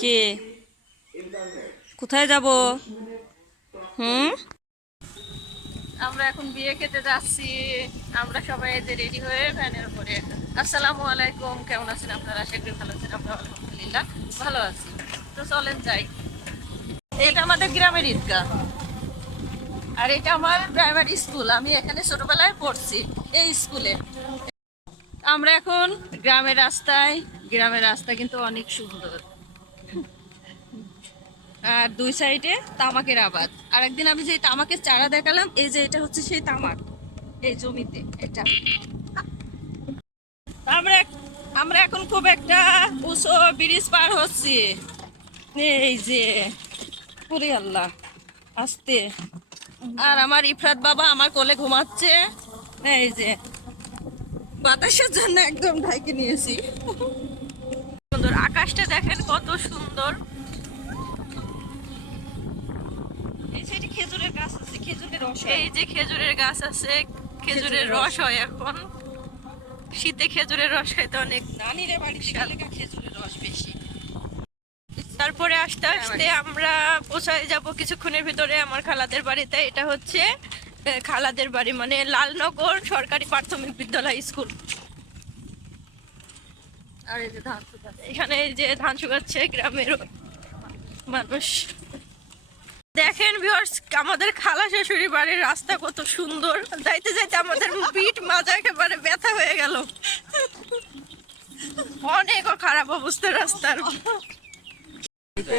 কে কোথায় যাব? হুম, আমরা এখন বিয়ে খেতে যাচ্ছি। আমরা সবাই যে রেডি হয়ে ভ্যানের উপরে। আসসালামু আলাইকুম, কেমন আছেন আপনারা? আশা করি ভালো আছেন। আমরা আলহামদুলিল্লাহ ভালো আছি। তো চলেন যাই। এটা আমাদের গ্রামের ঈদগাহ, আর এটা আমার প্রাইমারি স্কুল। আমি এখানে ছোটবেলায় পড়ছি এই স্কুলে। আমরা এখন গ্রামের রাস্তায়। গ্রামের রাস্তা কিন্তু অনেক সুন্দর, আর দুই সাইডে তামাকের আবাদ। আর একদিন আমি যে তামাকের চারা দেখালাম, এই যে এটা হচ্ছে সেই তামাক, এই জমিতে এটা। আমরা আমরা এখন খুব একটা উঁচু ব্রিজ পার হচ্ছি। এই যে পুরি আল্লাহ আস্তে। আর আমার ইফরাত বাবা আমার কোলে ঘুমাচ্ছে। এই যে বাতাসের জন্য একদম ঢাইকে নিয়েছি। সুন্দর আকাশটা দেখেন কত সুন্দর। এই সাইডে খেজুরের গাছ আছে, খেজুরের রস। এই যে খেজুরের গাছ আছে, খেজুরের রস হয় এখন। শীতে খেজুরের রস খাইতে অনেক। নানিরে বাড়ি খেজুরের রস বেশি। তারপরে আস্তে আস্তে আমরা পৌঁছায় যাব কিছুক্ষণের ভিতরে আমার খালাদের বাড়িতে। এটা হচ্ছে খালাদের বাড়ি, মানে লালনগর সরকারি প্রাথমিক বিদ্যালয় স্কুল। আর এই যে ধান শুকাচ্ছে, এখানে এই যে ধান শুকাচ্ছে গ্রামের মানুষ। দেখেন ভিউয়ার্স, আমাদের খালা শাশুড়ি বাড়ির রাস্তা কত সুন্দর। যাইতে যাইতে আমাদের পিঠ মাজা একেবারে ব্যথা হয়ে গেল। অনেক খারাপ অবস্থা রাস্তার।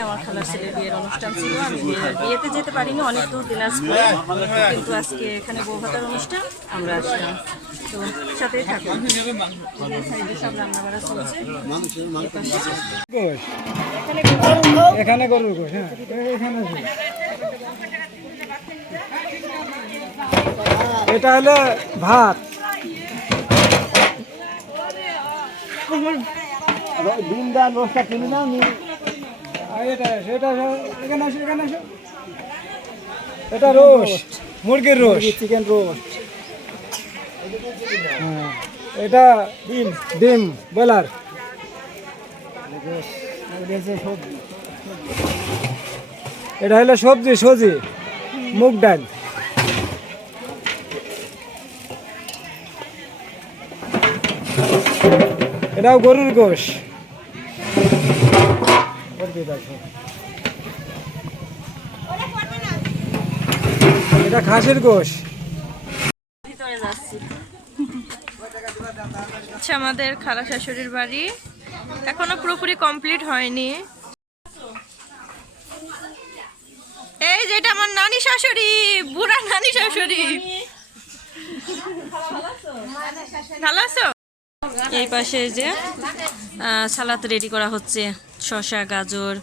আমার খালার ছেলের বিয়ের অনুষ্ঠান ছিল। আমি বিয়েতে যেতে পারিনি, অনেক দূর দিনাজপুরে, কিন্তু আজকে এখানে বউ ভাতার অনুষ্ঠান, আমরা আসলাম। তো সাথেই থাকুন। সব রান্না বাড়া চলছে এখানে গরুর গোশ। হ্যাঁ, এখানে এটা হলো ভাত। ডিম ডাল রোস্টটা কিনি না আমি। এটা সেটা এখানে আসো, এখানে আসো। এটা রোস্ট, মুরগির রোস্ট, চিকেন রোস্ট। হ্যাঁ, এটা ডিম, ডিম ব্রয়লার। এটা হলো সবজি, সবজি মুগ ডাল। এটাও গরুর গোশ। এটা খাসির গোশ। আচ্ছা, আমাদের খালা শাশুড়ির বাড়ি এখনো পুরোপুরি কমপ্লিট হয়নি। এই যেটা আমার নানি শাশুড়ি, বুড়া নানি শাশুড়ি। ভালো আছো? এই পাশে যে সালাদ রেডি করা হচ্ছে, শসা, গাজর,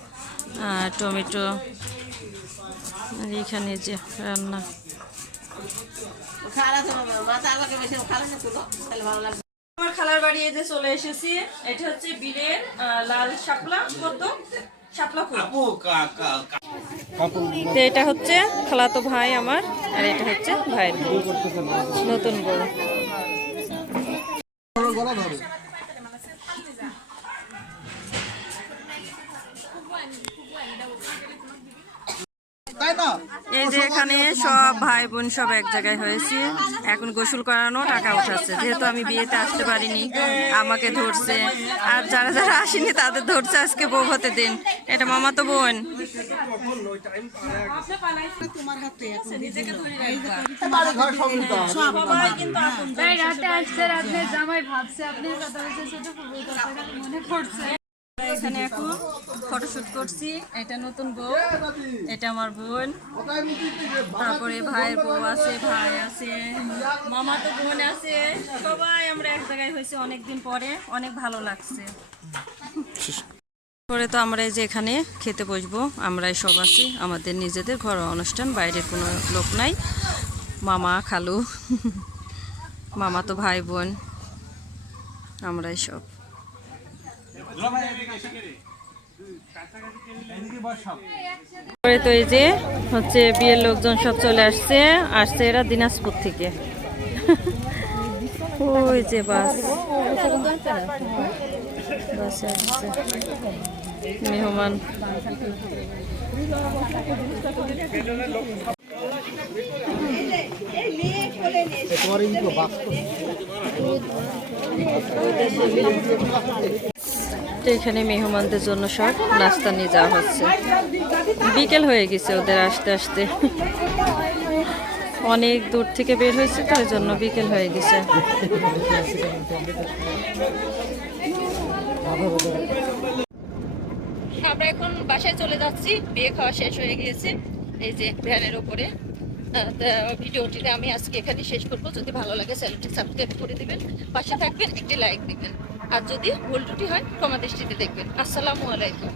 টমেটো। এখানে যে রান্না। আমার খালার বাড়ি এই যে চলে এসেছি। এটা হচ্ছে বিলের লাল শাপলা, কত শাপলা ফুল। তো এটা হচ্ছে খালাতো ভাই আমার, আর এটা হচ্ছে ভাইয়ের বউ, নতুন বউ। এই যে এখানে সব ভাই বোন সব এক জায়গায় হয়েছে। এখন গোসল করানো, টাকা উঠাচ্ছে। যেহেতু আমি বিয়েতে আসতে পারিনি, আমাকে ধরছে। আর যারা যারা আসেনি তাদের ধরছে আজকে বউ হতে দিন। এটা মামা তো বোন। এখানে এখন ফটোশুট করছি। এটা নতুন বউ, এটা আমার বোন। তারপরে ভাইয়ের বউ আছে, ভাই আছে, মামা তো বোন আছে। সবাই আমরা এক জায়গায় হয়েছি অনেকদিন পরে, অনেক ভালো লাগছে। পরে তো আমরা এই যে এখানে খেতে বসবো, আমরাই সব আছি। আমাদের নিজেদের ঘরোয়া অনুষ্ঠান, বাইরের কোনো লোক নাই। মামা, খালু, মামা তো ভাই বোন, আমরাই সব। পরে তো এই যে হচ্ছে বিয়ের লোকজন সব চলে আসছে। এরা দিনাজপুর থেকে। ওই যে বাস। বাসে আসছে মেহমান। তো এখানে মেহমানদের জন্য সব নাস্তা নিয়ে যাওয়া হচ্ছে। বিকেল হয়ে গেছে ওদের আসতে আসতে, অনেক দূর থেকে বের হয়েছে তো ওই জন্য বিকেল হয়ে গেছে। আমরা এখন বাসায় চলে যাচ্ছি, বিয়ে খাওয়া শেষ হয়ে গিয়েছে এই যে ভ্যানের ওপরে। ভিডিওটিতে আমি আজকে এখানে শেষ করবো। যদি ভালো লাগে চ্যানেলটি সাবস্ক্রাইব করে দিবেন, পাশে থাকবেন, একটি লাইক দিবেন, আর যদি ভুল ত্রুটি হয় ক্ষমা দৃষ্টিতে দেখবেন। আসসালামু আলাইকুম।